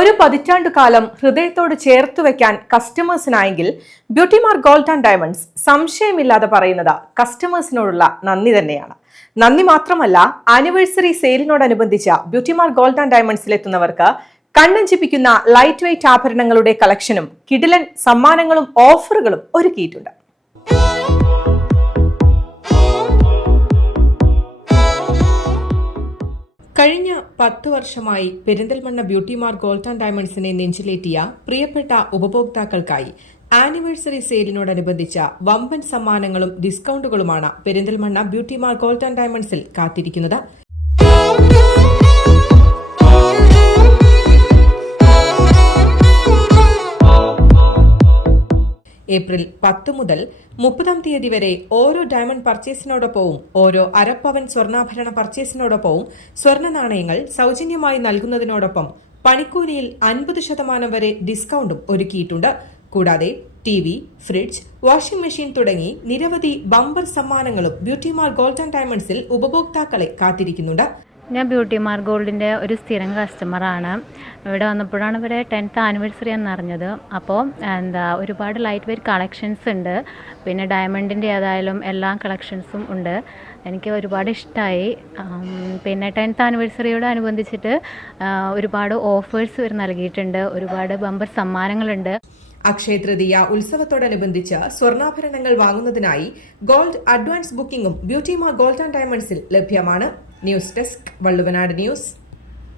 ഒരു പതിറ്റാണ്ടുകാലം ഹൃദയത്തോട് ചേർത്ത് വെക്കാൻ കസ്റ്റമേഴ്സിനായെങ്കിൽ ബ്യൂട്ടിമാർക്ക് ഗോൾഡ് ആൻഡ് ഡയമണ്ട്സ് സംശയമില്ലാതെ പറയുന്നത് കസ്റ്റമേഴ്സിനോടുള്ള നന്ദി തന്നെയാണ്. നന്ദി മാത്രമല്ല, ആനിവേഴ്സറി സെയിലിനോടനുബന്ധിച്ച ബ്യൂട്ടിമാർക്ക് ഗോൾഡ് ആൻഡ് ഡയമണ്ട്സിലെത്തുന്നവർക്ക് കണ്ണഞ്ചിപ്പിക്കുന്ന ലൈറ്റ് വെയ്റ്റ് ആഭരണങ്ങളുടെ കളക്ഷനും കിടിലൻ സമ്മാനങ്ങളും ഓഫറുകളും ഒരുക്കിയിട്ടുണ്ട്. കഴിഞ്ഞ 10 വർഷമായി പെരിന്തൽമണ്ണ ബ്യൂട്ടിമാർക്ക് ഗോൾഡ് ആൻഡ് ഡയമണ്ട്സിനെ നെഞ്ചിലേറ്റിയ പ്രിയപ്പെട്ട ഉപഭോക്താക്കൾക്കായി ആനിവേഴ്സറി സെയിലിനോടനുബന്ധിച്ച വമ്പൻ സമ്മാനങ്ങളും ഡിസ്കൌണ്ടുകളുമാണ് പെരിന്തൽമണ്ണ ബ്യൂട്ടിമാർക്ക് ഗോൾഡ് ആൻഡ് ഡയമണ്ട്സിൽ കാത്തിരിക്കുന്നത്. ഏപ്രിൽ 10 മുതൽ 30 തീയതി വരെ ഓരോ ഡയമണ്ട് പർച്ചേസിനോടൊപ്പവും ഓരോ അരപ്പവൻ സ്വർണ്ണാഭരണ പർച്ചേസിനോടൊപ്പവും സ്വർണ്ണ നാണയങ്ങൾ സൗജന്യമായി നൽകുന്നതിനോടൊപ്പം പണിക്കൂലിയിൽ 50% വരെ ഡിസ്കൌണ്ടും ഒരുക്കിയിട്ടുണ്ട്. കൂടാതെ TV, ഫ്രിഡ്ജ്, വാഷിംഗ് മെഷീൻ തുടങ്ങി നിരവധി ബമ്പർ സമ്മാനങ്ങളും ബ്യൂട്ടിമാർക്ക് ഗോൾഡ് ആൻഡ് ഡയമണ്ട്സിൽ ഉപഭോക്താക്കളെ കാത്തിരിക്കുന്നുണ്ട്. ഞാൻ ബ്യൂട്ടിമാർക്ക് ഗോൾഡിൻ്റെ ഒരു സ്ഥിരം കസ്റ്റമറാണ്. ഇവിടെ വന്നപ്പോഴാണ് ഇവരെ 10th ആനിവേഴ്സറി എന്നറിഞ്ഞത്. അപ്പോൾ ഒരുപാട് ലൈറ്റ് വെയ്റ്റ് കളക്ഷൻസ് ഉണ്ട്. പിന്നെ ഡയമണ്ടിൻ്റെ ഏതായാലും എല്ലാ കളക്ഷൻസും ഉണ്ട്. എനിക്ക് ഒരുപാട് ഇഷ്ടമായി. പിന്നെ 10th ആനിവേഴ്സറിയോടനുബന്ധിച്ചിട്ട് ഒരുപാട് ഓഫേഴ്സ് ഇവർ നൽകിയിട്ടുണ്ട്. ഒരുപാട് ബമ്പർ സമ്മാനങ്ങളുണ്ട്. അക്ഷയ തൃതീയ ഉത്സവത്തോടനുബന്ധിച്ച് സ്വർണ്ണാഭരണങ്ങൾ വാങ്ങുന്നതിനായി ഗോൾഡ് അഡ്വാൻസ് ബുക്കിംഗും ബ്യൂട്ടിമാർക്ക് ഗോൾഡ് ആൻഡ് ഡയമണ്ട്സിൽ ലഭ്യമാണ്. News desk, Valluvanad news.